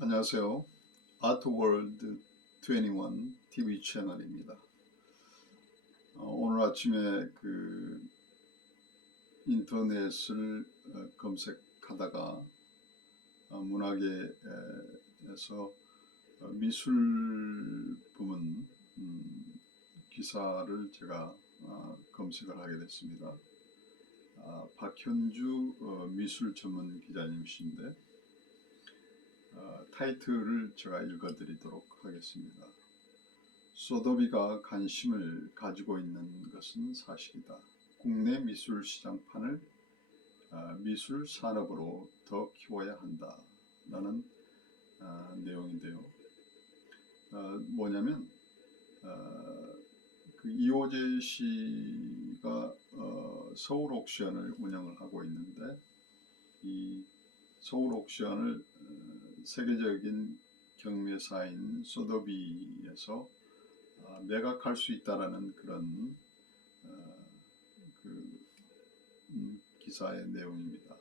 안녕하세요. 아트월드 21 TV 채널입니다. 오늘 아침에 인터넷을 검색하다가 문학에서 미술 부문 기사를 제가 검색을 하게 됐습니다. 박현주 미술 전문 기자님이신데 타이틀을 제가 읽어드리도록 하겠습니다. 소더비가 관심을 가지고 있는 것은 사실이다. 국내 미술 시장판을 미술 산업으로 더 키워야 한다 라는 내용인데요. 뭐냐면 이호재 씨가 서울 옥션을 운영을 하고 있는데 이 서울 옥션을 세계적인 경매사인 소더비에서 매각할 수 있다라는 그런 기사의 내용입니다.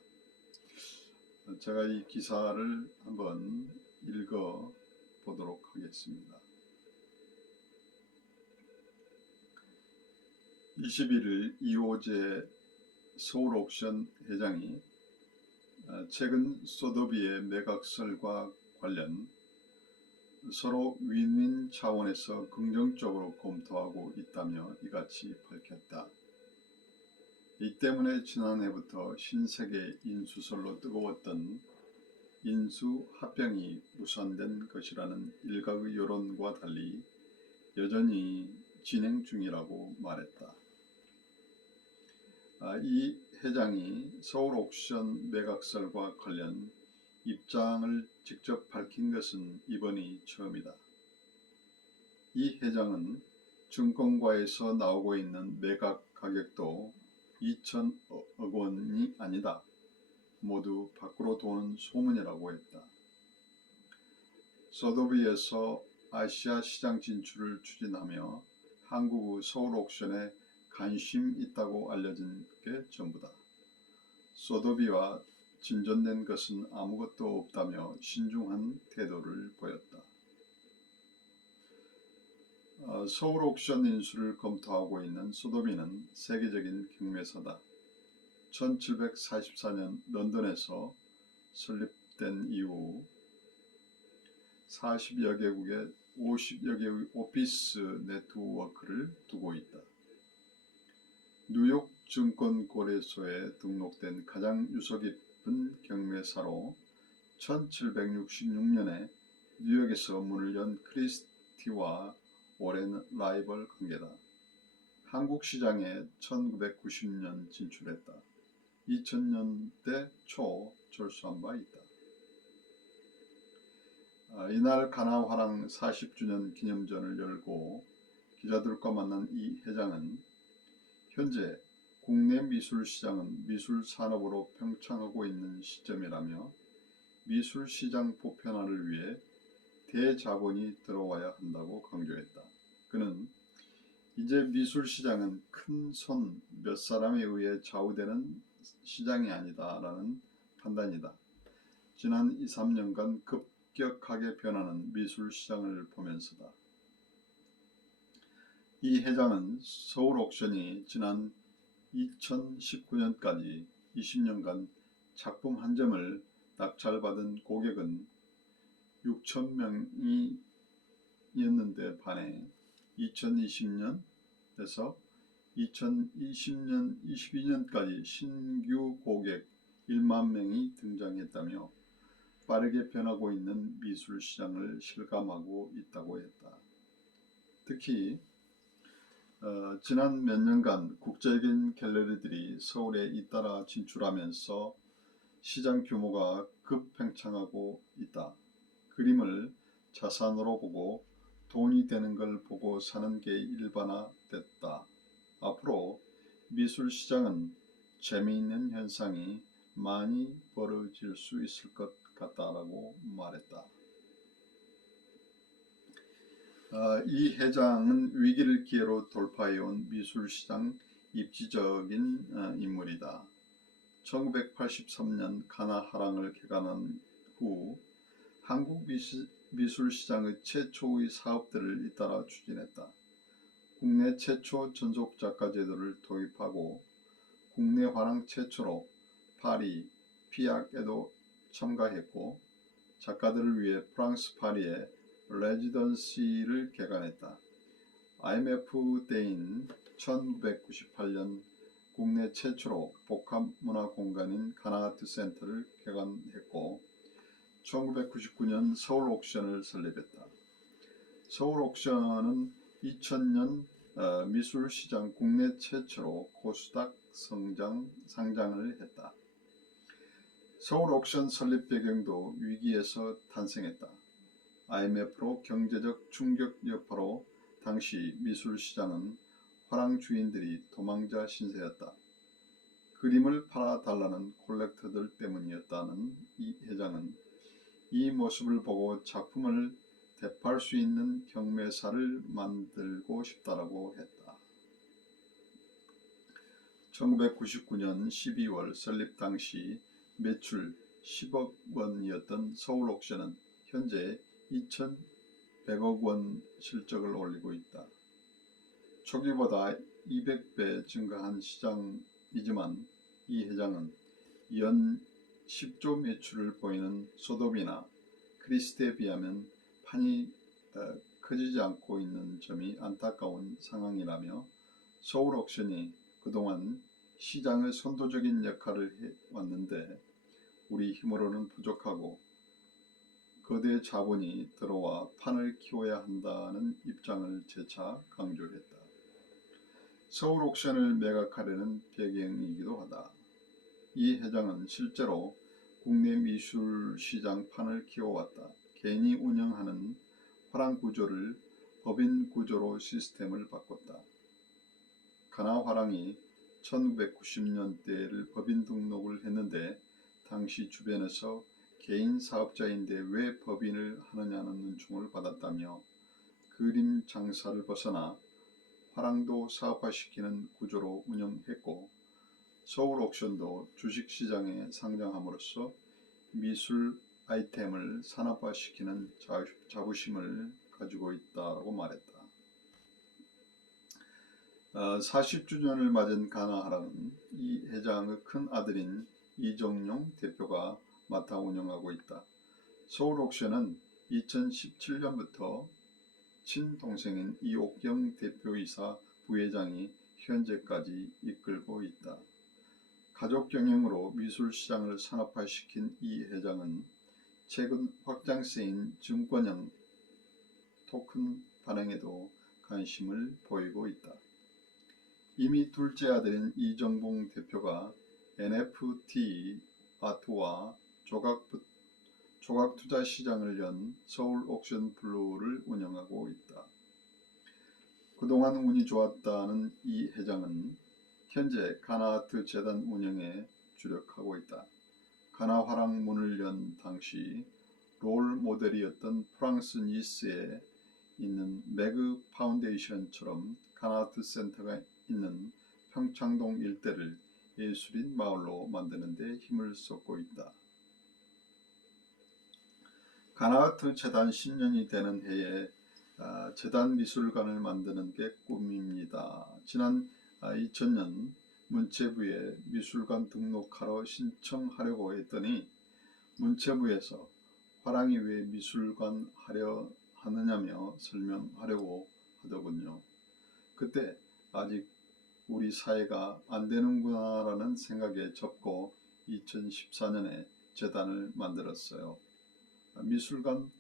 제가 이 기사를 한번 읽어 보도록 하겠습니다. 21일 이호재 서울옥션 회장이 최근 소더비의 매각설과 관련 서로 윈윈 차원에서 긍정적으로 검토하고 있다며 이같이 밝혔다. 이 때문에 지난해부터 신세계 인수설로 뜨거웠던 인수 합병이 무산된 것이라는 일각의 여론과 달리 여전히 진행 중이라고 말했다. 이 회장이 서울 옥션 매각설과 관련 입장을 직접 밝힌 것은 이번이 처음이다. 이 회장은 증권가에서 나오고 있는 매각 가격도 2천억 원이 아니다. 모두 밖으로 도는 소문이라고 했다. 소더비에서 아시아 시장 진출을 추진하며 한국의 서울 옥션에 관심 있다고 알려진 게 전부다. 소더비와 진전된 것은 아무것도 없다며 신중한 태도를 보였다. 서울 옥션 인수를 검토하고 있는 소더비는 세계적인 경매사다. 1744년 런던에서 설립된 이후 40여 개국에 50여 개의 오피스 네트워크를 두고 있다. 뉴욕 증권거래소에 등록된 가장 유서 깊은 경매사로 1766년에 뉴욕에서 문을 연 크리스티와 오랜 라이벌 관계다. 한국 시장에 1990년 진출했다. 2000년대 초 철수한 바 있다. 이날 가나화랑 40주년 기념전을 열고 기자들과 만난 이 회장은 현재 국내 미술 시장은 미술 산업으로 팽창하고 있는 시점이라며 미술 시장 보편화를 위해 대자본이 들어와야 한다고 강조했다. 그는 이제 미술 시장은 큰 손 몇 사람에 의해 좌우되는 시장이 아니다라는 판단이다. 지난 2, 3년간 급격하게 변하는 미술 시장을 보면서다. 이 회장은 서울 옥션이 지난 2019년까지 20년간 작품 한 점을 낙찰받은 고객은 6,000명이었는데 반해 2020년에서 2020년, 22년까지 신규 고객 1만 명이 등장했다며 빠르게 변하고 있는 미술 시장을 실감하고 있다고 했다. 특히 지난 몇 년간 국제적인 갤러리들이 서울에 잇따라 진출하면서 시장 규모가 급팽창하고 있다. 그림을 자산으로 보고 돈이 되는 걸 보고 사는 게 일반화됐다. 앞으로 미술 시장은 재미있는 현상이 많이 벌어질 수 있을 것 같다라고 말했다. 이 회장은 위기를 기회로 돌파해온 미술시장 입지적인 인물이다. 1983년 가나 화랑을 개관한 후 한국 미술 시장의 최초의 사업들을 잇따라 추진했다. 국내 최초 전속 작가 제도를 도입하고 국내 화랑 최초로 파리, 피약에도 참가했고 작가들을 위해 프랑스 파리에 레지던시를 개관했다. IMF 때인 1998년 국내 최초로 복합문화공간인 가나아트센터를 개관했고 1999년 서울옥션을 설립했다. 서울옥션은 2000년 미술시장 국내 최초로 코스닥 상장을 했다. 서울옥션 설립 배경도 위기에서 탄생했다. IMF로 경제적 충격 여파로 당시 미술시장은 화랑 주인들이 도망자 신세였다. 그림을 팔아달라는 콜렉터들 때문이었다는 이 회장은 이 모습을 보고 작품을 되팔 수 있는 경매사를 만들고 싶다라고 했다. 1999년 12월 설립 당시 매출 10억 원이었던 서울옥션은 현재 2,100억 원 실적을 올리고 있다. 초기보다 200배 증가한 시장이지만 이 회장은 연 10조 매출을 보이는 소돔이나 크리스트에 비하면 판이 커지지 않고 있는 점이 안타까운 상황이라며 서울옥션이 그동안 시장의 선도적인 역할을 해왔는데 우리 힘으로는 부족하고 거대 자본이 들어와 판을 키워야 한다는 입장을 재차 강조했다. 서울옥션을 매각하려는 배경이기도 하다. 이 회장은 실제로 국내 미술시장 판을 키워왔다. 개인이 운영하는 화랑 구조를 법인 구조로 시스템을 바꿨다. 가나화랑이 1990년대를 법인 등록을 했는데 당시 주변에서 개인 사업자인데 왜 법인을 하느냐는 눈총을 받았다며 그림 장사를 벗어나 화랑도 사업화시키는 구조로 운영했고 서울옥션도 주식시장에 상장함으로써 미술 아이템을 산업화시키는 자부심을 가지고 있다고 말했다. 40주년을 맞은 가나화랑은 이 회장의 큰 아들인 이정용 대표가 맡아 운영하고 있다. 서울옥션은 2017년부터 친동생인 이옥경 대표이사 부회장이 현재까지 이끌고 있다. 가족 경영으로 미술시장을 산업화시킨 이 회장은 최근 확장세인 증권형 토큰 발행에도 관심을 보이고 있다. 이미 둘째 아들인 이정봉 대표가 NFT 아트와 조각 투자 시장을 연 서울옥션 블루를 운영하고 있다. 그동안 운이 좋았다는 이 회장은 현재 가나아트 재단 운영에 주력하고 있다. 가나화랑 문을 연 당시 롤 모델이었던 프랑스 니스에 있는 매그 파운데이션처럼 가나아트 센터가 있는 평창동 일대를 예술인 마을로 만드는 데 힘을 쏟고 있다. 가나아트 재단 10년이 되는 해에 재단 미술관을 만드는 게 꿈입니다. 지난 2000년 문체부에 미술관 등록하러 신청하려고 했더니 문체부에서 화랑이 왜 미술관 하려 하느냐며 설명하려고 하더군요. 그때 아직 우리 사회가 안 되는구나라는 생각에 접고 2014년에 재단을 만들었어요. 미술관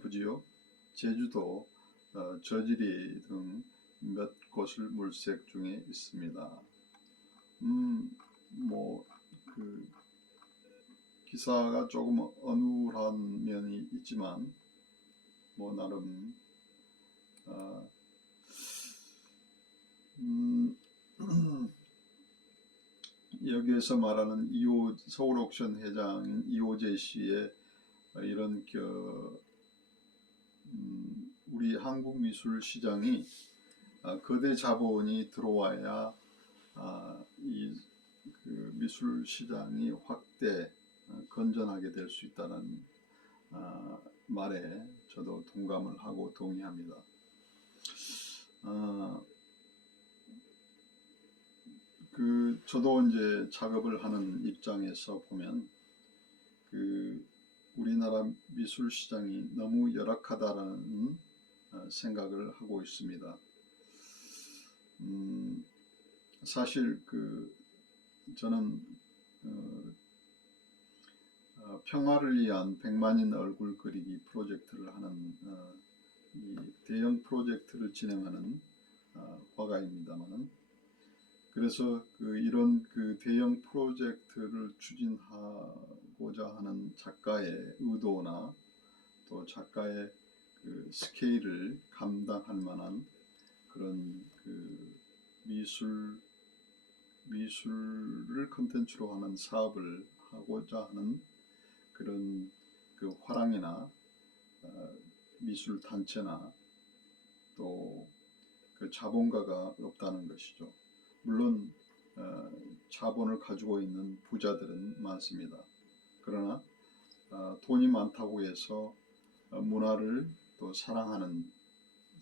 부지요. 제주도, 저지리 등 몇 곳을 물색 중에 있습니다. 그 기사가 조금 어눌한 면이 있지만 나름 여기에서 말하는 서울옥션 회장인 이호재 씨의 이런 우리 한국 미술 시장이 거대 자본이 들어와야 이 미술 시장이 확대 건전하게 될 수 있다는 말에 저도 동감을 하고 동의합니다. 저도 이제 작업을 하는 입장에서 보면 우리나라 미술 시장이 너무 열악하다라는 생각을 하고 있습니다. 사실 저는 평화를 위한 100만인 얼굴 그리기 프로젝트를 하는 이 대형 프로젝트를 진행하는 화가입니다만은, 그래서 이런 대형 프로젝트를 추진하고자 하는 작가의 의도나 또 작가의 스케일을 감당할 만한 그런 미술을 컨텐츠로 하는 사업을 하고자 하는 그런 화랑이나 미술 단체나 또 자본가가 없다는 것이죠. 물론 자본을 가지고 있는 부자들은 많습니다. 그러나 돈이 많다고 해서 문화를 또 사랑하는,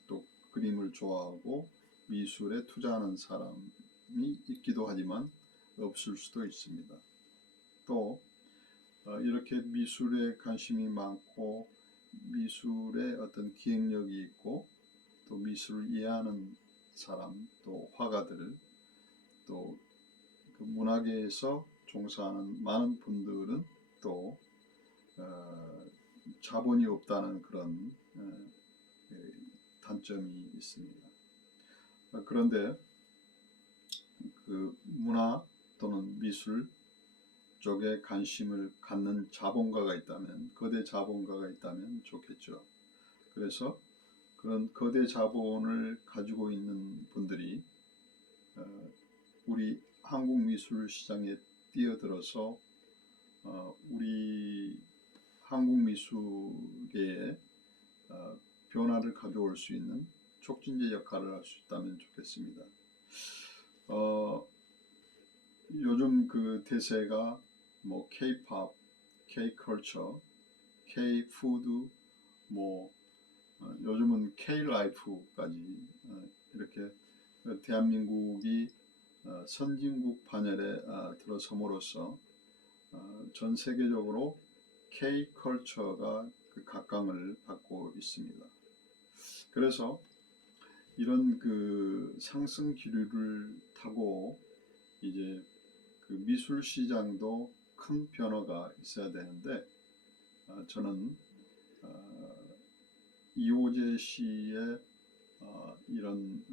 또 그림을 좋아하고 미술에 투자하는 사람이 있기도 하지만 없을 수도 있습니다. 또 이렇게 미술에 관심이 많고 미술에 어떤 기획력이 있고 또 미술을 이해하는 사람, 또 화가들, 또 문화계에서 종사하는 많은 분들은 또 자본이 없다는 그런 단점이 있습니다. 그런데 문화 또는 미술 쪽에 관심을 갖는 자본가가 있다면, 거대 자본가가 있다면 좋겠죠. 그래서 그런 거대 자본을 가지고 있는 분들이 우리 한국 미술 시장에 뛰어들어서 우리 한국 미술계에 변화를 가져올 수 있는 촉진제 역할을 할 수 있다면 좋겠습니다. 요즘 대세가 K-pop, K-culture, K-food, 요즘은 K-life까지 이렇게 대한민국이 선진국 반열에 들어섬으로써 전 세계적으로 K-culture가 각광을 받고 있습니다. 그래서 이런 상승 기류를 타고 이제 미술 시장도 큰 변화가 있어야 되는데, 저는 이호재 씨의 이런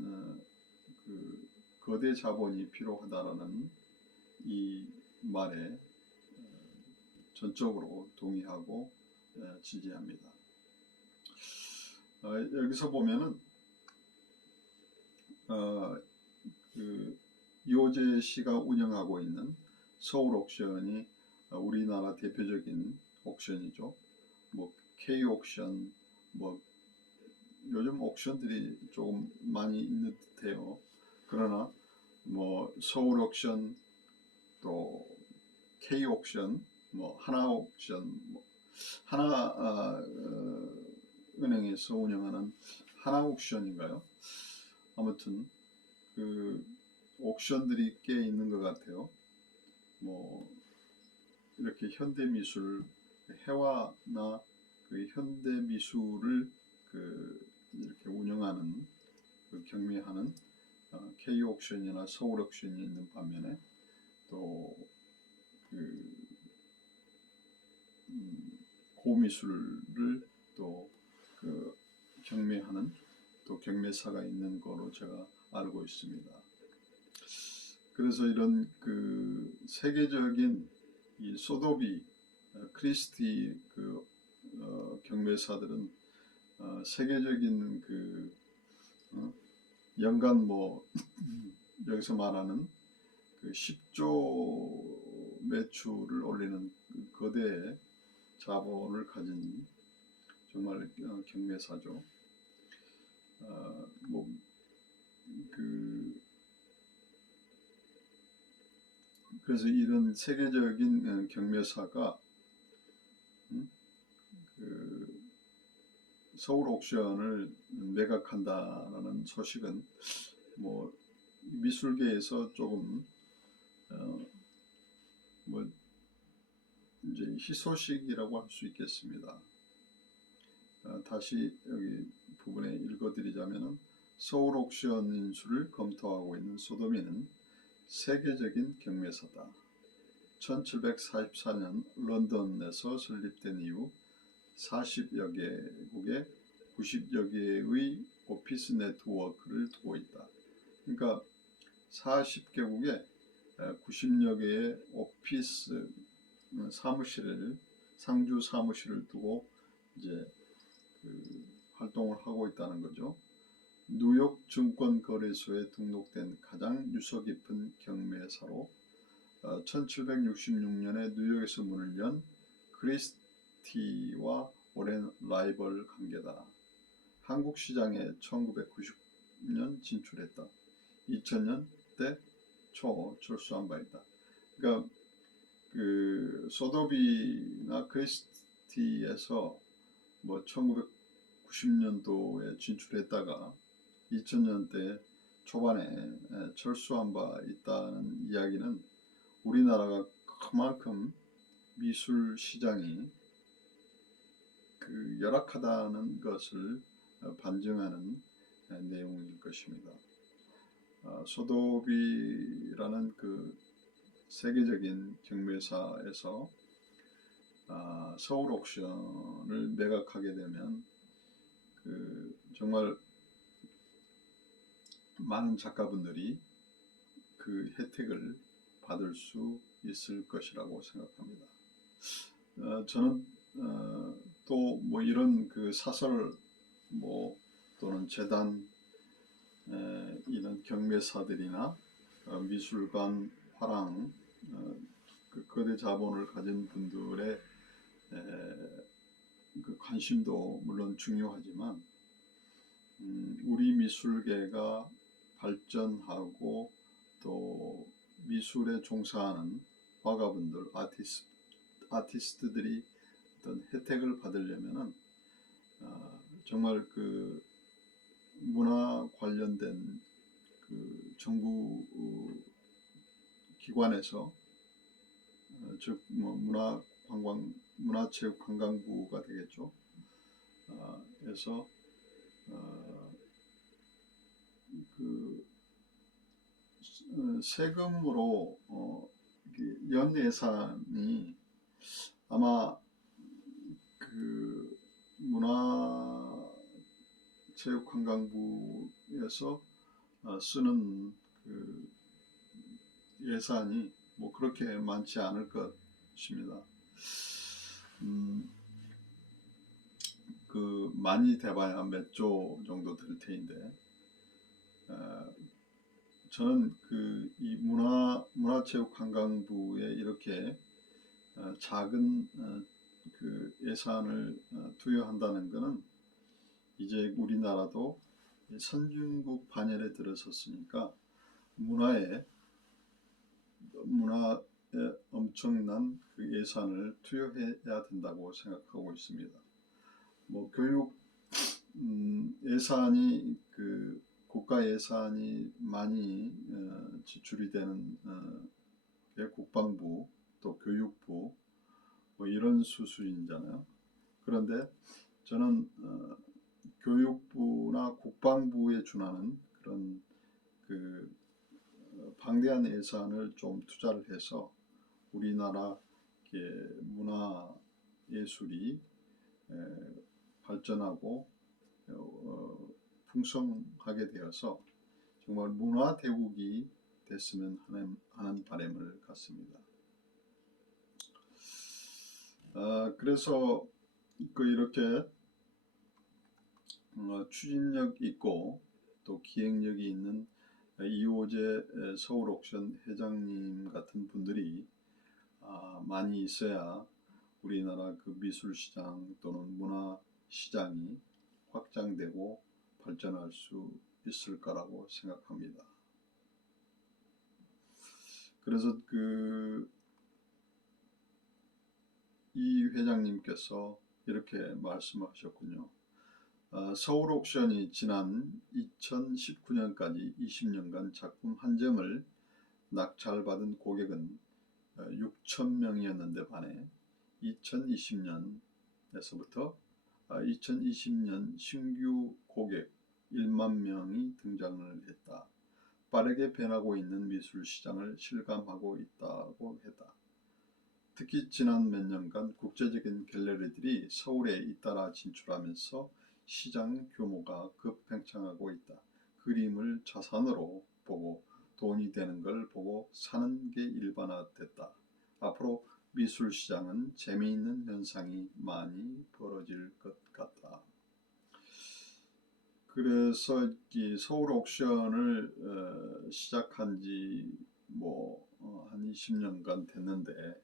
거대 자본이 필요하다라는 이 말에 전적으로 동의하고 지지합니다. 여기서 보면은 이호재 씨가 운영하고 있는 서울 옥션이 우리나라 대표적인 옥션이죠. K 옥션, 요즘 옥션들이 조금 많이 있는 듯해요. 그러나 서울 옥션, 또 K 옥션, 하나 옥션, 하나 은행에서 운영하는 하나 옥션인가요? 아무튼 옥션들이 꽤 있는 것 같아요. 이렇게 현대 미술, 해화나 현대 미술을 이렇게 운영하는, 경매하는 K 옥션이나 서울 옥션이 있는 반면에 또 고미술을 또 경매하는 또 경매사가 있는 거로 제가 알고 있습니다. 그래서 이런 세계적인 이 소도비, 크리스티 경매사들은 세계적인 연간 여기서 말하는 10조 매출을 올리는 거대 자본을 가진 정말 경매사죠. 그래서 이런 세계적인 경매사가 그 서울 옥션을 매각한다라는 소식은 뭐 미술계에서 조금 뭐 이제 희소식이라고 할 수 있겠습니다. 다시 여기 부분에 읽어드리자면은 서울 옥션 인수를 검토하고 있는 소도미는 세계적인 경매사다. 1744년 런던에서 설립된 이후 40여 개국에 90여 개의 오피스 네트워크를 두고 있다. 그러니까 40개국에 90여 개의 오피스 상주 사무실을 두고 이제 활동을 하고 있다는 거죠. 뉴욕 증권거래소에 등록된 가장 유서 깊은 경매사로 1766년에 뉴욕에서 문을 연 크리스티와 오랜 라이벌 관계다. 한국 시장에 1990년 진출했다. 2000년대 초 철수한 바 있다. 그러니까 그 소도비나 크리스티에서 뭐 1990년도에 진출했다가 2000년대 초반에 철수한 바 있다는 이야기는 우리나라가 그만큼 미술 시장이 열악하다는 것을 반증하는 내용일 것입니다. 소도비라는 그 세계적인 경매사에서 서울 옥션을 매각하게 되면 정말 많은 작가분들이 그 혜택을 받을 수 있을 것이라고 생각합니다. 저는 또 뭐 이런 그 사설 뭐 또는 재단 이런 경매사들이나 미술관 화랑 그 거대 자본을 가진 분들의 그 관심도 물론 중요하지만 우리 미술계가 발전하고 또 미술에 종사하는 화가분들, 아티스트들이 어떤 혜택을 받으려면은 정말 그 문화 관련된 그 정부 기관에서 즉 뭐 문화체육관광부가 되겠죠. 그래서 그 세금으로 연 예산이 아마 그 문화체육관광부에서 쓰는 그 예산이 뭐 그렇게 많지 않을 것입니다. 그 많이 돼봐야 몇 조 정도 될 테인데 저는 그 이 문화체육관광부에 이렇게 작은 그 예산을 투여한다는 것은 이제 우리나라도 선진국 반열에 들어섰으니까 문화에 엄청난 그 예산을 투여해야 된다고 생각하고 있습니다. 뭐 교육 예산이 그 국가 예산이 많이 지출이 되는 국방부 또 교육부 뭐 이런 수준이잖아요. 그런데 저는 교육부나 국방부에 준하는 그런 그 방대한 예산을 좀 투자를 해서 우리나라 문화 예술이 발전하고 풍성하게 되어서 정말 문화 대국이 됐으면 하는 바람을 갖습니다. 그래서 이렇게 추진력 있고 또 기획력이 있는 이호재 서울 옥션 회장님 같은 분들이 많이 있어야 우리나라 그 미술 시장 또는 문화 시장이 확장되고 발전할 수 있을 거라고 생각합니다. 그래서 이 회장님께서 이렇게 말씀하셨군요. 서울 옥션이 지난 2019년까지 20년간 작품 한 점을 낙찰받은 고객은 6천 명이었는데 반해 2020년에서부터 2020년 신규 고객 1만 명이 등장을 했다. 빠르게 변하고 있는 미술 시장을 실감하고 있다고 했다. 특히 지난 몇 년간 국제적인 갤러리들이 서울에 잇따라 진출하면서 시장 규모가 급팽창하고 있다. 그림을 자산으로 보고 돈이 되는 걸 보고 사는 게 일반화됐다. 앞으로 미술 시장은 재미있는 현상이 많이 벌어질 것 같다. 그래서 이 서울 옥션을 시작한 지 한 20년간 됐는데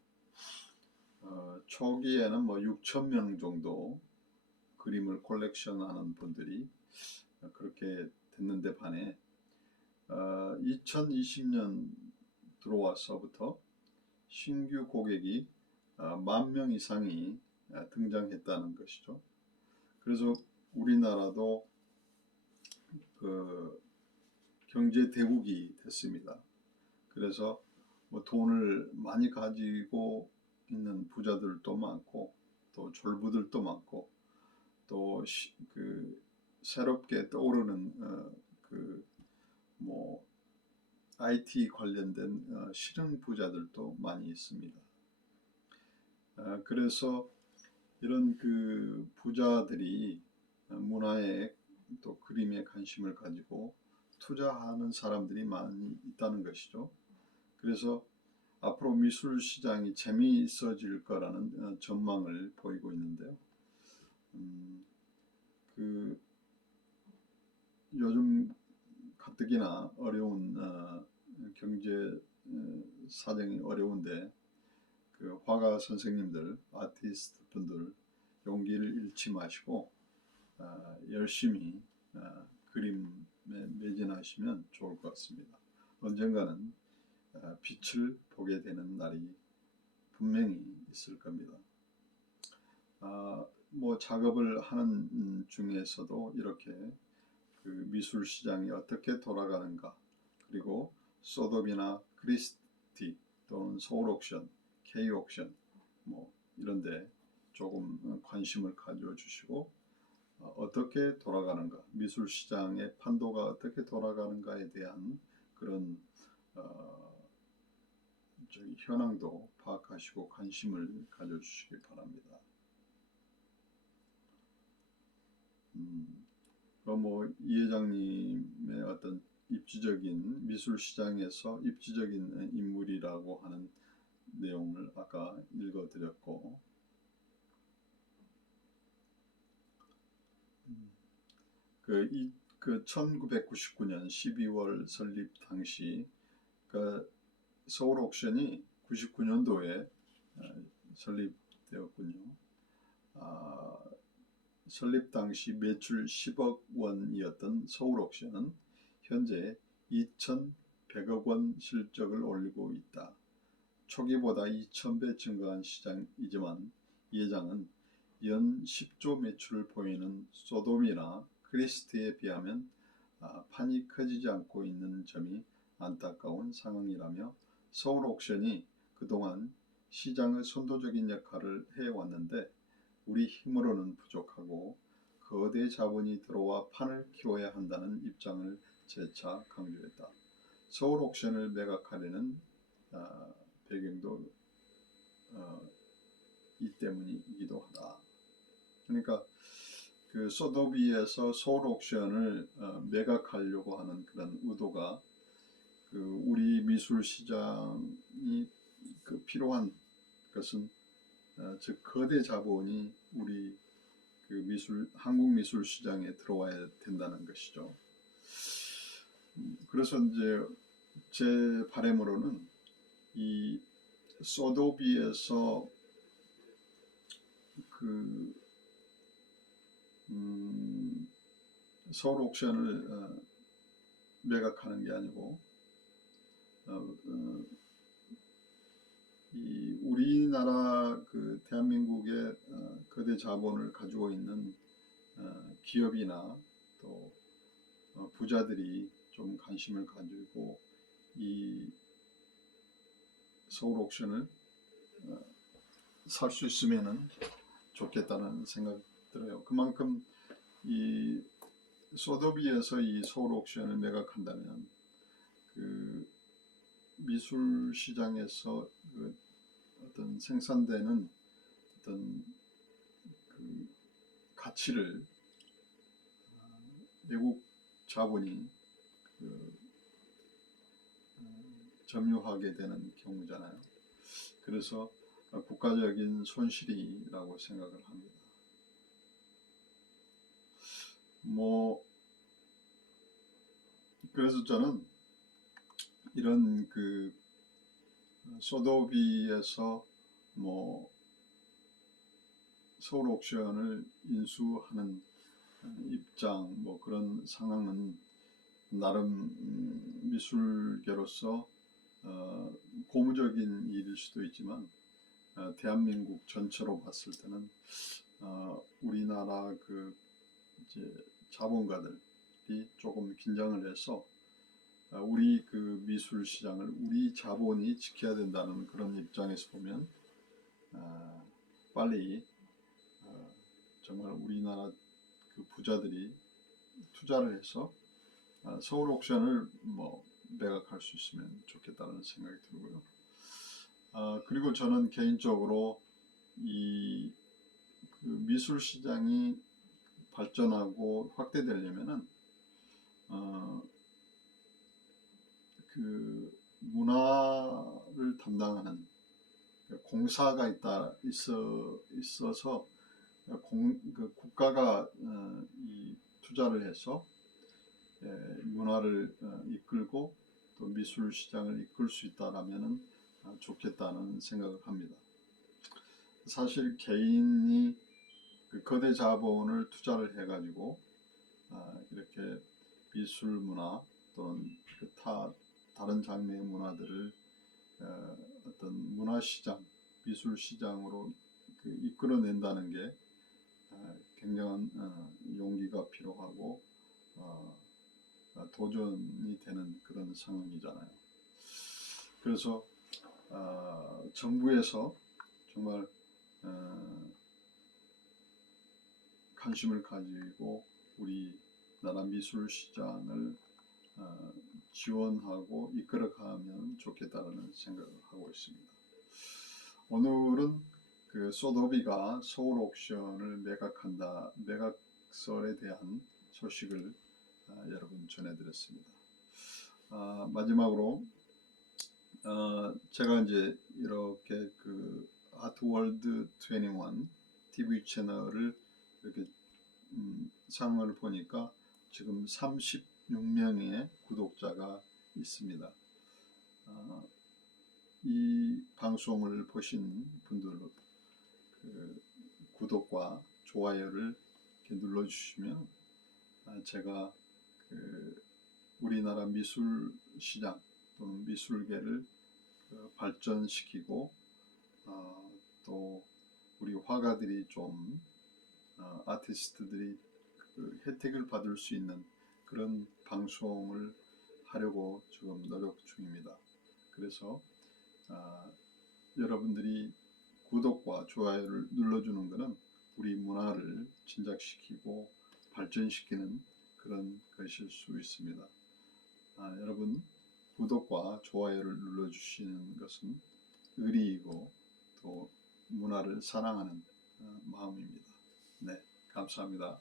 초기에는 6천 명 정도 그림을 콜렉션하는 분들이 그렇게 됐는데 반해 2020년 들어와서부터 신규 고객이 10,000명 이상이 등장했다는 것이죠. 그래서 우리나라도 그 경제 대국이 됐습니다. 그래서 돈을 많이 가지고 있는 부자들도 많고 또 졸부들도 많고 또 새롭게 떠오르는 IT 관련된 실용 부자들도 많이 있습니다. 그래서 이런 그 부자들이 문화에 또 그림에 관심을 가지고 투자하는 사람들이 많이 있다는 것이죠. 그래서 앞으로 미술 시장이 재미있어질 거라는 전망을 보이고 있는데요. 요즘 가뜩이나 어려운 경제 사정이 어려운데 그 화가 선생님들, 아티스트 분들 용기를 잃지 마시고 열심히 그림에 매진하시면 좋을 것 같습니다. 언젠가는 빛을 보게 되는 날이 분명히 있을 겁니다. 작업을 하는 중에서도 이렇게 그 미술 시장이 어떻게 돌아가는가, 그리고 소돔이나 크리스티 또는 서울 옥션, K 옥션 이런데 조금 관심을 가져주시고 어떻게 돌아가는가, 미술 시장의 판도가 어떻게 돌아가는가에 대한 그런 현황도 파악하시고 관심을 가져주시기 바랍니다. 이 회장님의 어떤 입지적인 미술 시장에서 입지적인 인물이라고 하는 내용을 아까 읽어드렸고, 그 1999년 12월 설립 당시 서울 옥션이 99년도에 설립되었군요. 설립 당시 매출 10억 원이었던 서울 옥션은 현재 2,100억 원 실적을 올리고 있다. 초기보다 2,000배 증가한 시장이지만 이 회장은 연 10조 매출을 보이는 소돔이나 크리스티에 비하면 판이 커지지 않고 있는 점이 안타까운 상황이라며 서울 옥션이 그동안 시장의 선도적인 역할을 해왔는데 우리 힘으로는 부족하고 거대 자본이 들어와 판을 키워야 한다는 입장을 재차 강조했다. 서울 옥션을 매각하려는 배경도 이 때문이기도 하다. 그러니까 그 소도비에서 서울 옥션을 매각하려고 하는 그런 의도가 우리 미술 시장이 필요한 것은 즉 거대 자본이 우리 한국 미술 시장에 들어와야 된다는 것이죠. 그래서 이제 제 바람으로는 이 소도비에서 서울 옥션을 매각하는 게 아니고 이 우리나라 대한민국 거대 자본을 가지고 있는 기업이나 또 부자들이 좀 관심을 가지고 이 서울 옥션을 살 수 있으면 좋겠다는 생각이 들어요. 그만큼 이 소더비에서 이 서울 옥션을 매각한다면 그 미술 시장에서 그 어떤 생산되는 어떤 그 가치를 외국 자본이 그 점유하게 되는 경우잖아요. 그래서 국가적인 손실이라고 생각을 합니다. 그래서 저는 이런 그 소도비에서 서울 옥션을 인수하는 입장 그런 상황은 나름 미술계로서 고무적인 일일 수도 있지만 대한민국 전체로 봤을 때는 우리나라 그 이제 자본가들이 조금 긴장을 해서 우리 그 미술 시장을 우리 자본이 지켜야 된다는 그런 입장에서 보면 빨리 정말 우리나라 그 부자들이 투자를 해서 서울 옥션을 매각할 수 있으면 좋겠다는 생각이 들고요. 그리고 저는 개인적으로 이 그 미술 시장이 발전하고 확대되려면은 그 문화를 담당하는 공사가 있어서 그 국가가 이 투자를 해서 문화를 이끌고 또 미술 시장을 이끌 수 있다라면은 좋겠다는 생각을 합니다. 사실 개인이 그 거대 자본을 투자를 해가지고 이렇게 미술 문화 또는 그 다른 장르의 문화들을 어떤 문화 시장, 미술 시장으로 그 이끌어낸다는 게 굉장한 용기가 필요하고 도전이 되는 그런 상황이잖아요. 그래서 정부에서 정말 관심을 가지고 우리나라 미술 시장을 지원하고 이끌어가면 좋겠다는 생각을 하고 있습니다. 오늘은 그 소더비가 서울 옥션을 매각설에 대한 소식을 여러분 전해드렸습니다. 마지막으로 제가 이제 이렇게 그 아트월드 21 TV 채널을 이렇게 상을 보니까 지금 36명의 구독자가 있습니다. 이 방송을 보신 분들 그 구독과 좋아요를 이렇게 눌러주시면 제가 그 우리나라 미술 시장 또는 미술계를 발전시키고 또 우리 화가들이 좀 아티스트들이 그 혜택을 받을 수 있는 그런 방송을 하려고 지금 노력 중입니다. 그래서 여러분들이 구독과 좋아요를 눌러주는 것은 우리 문화를 진작시키고 발전시키는 그런 것일 수 있습니다. 여러분 구독과 좋아요를 눌러주시는 것은 의리이고 또 문화를 사랑하는 마음입니다. 네, 감사합니다.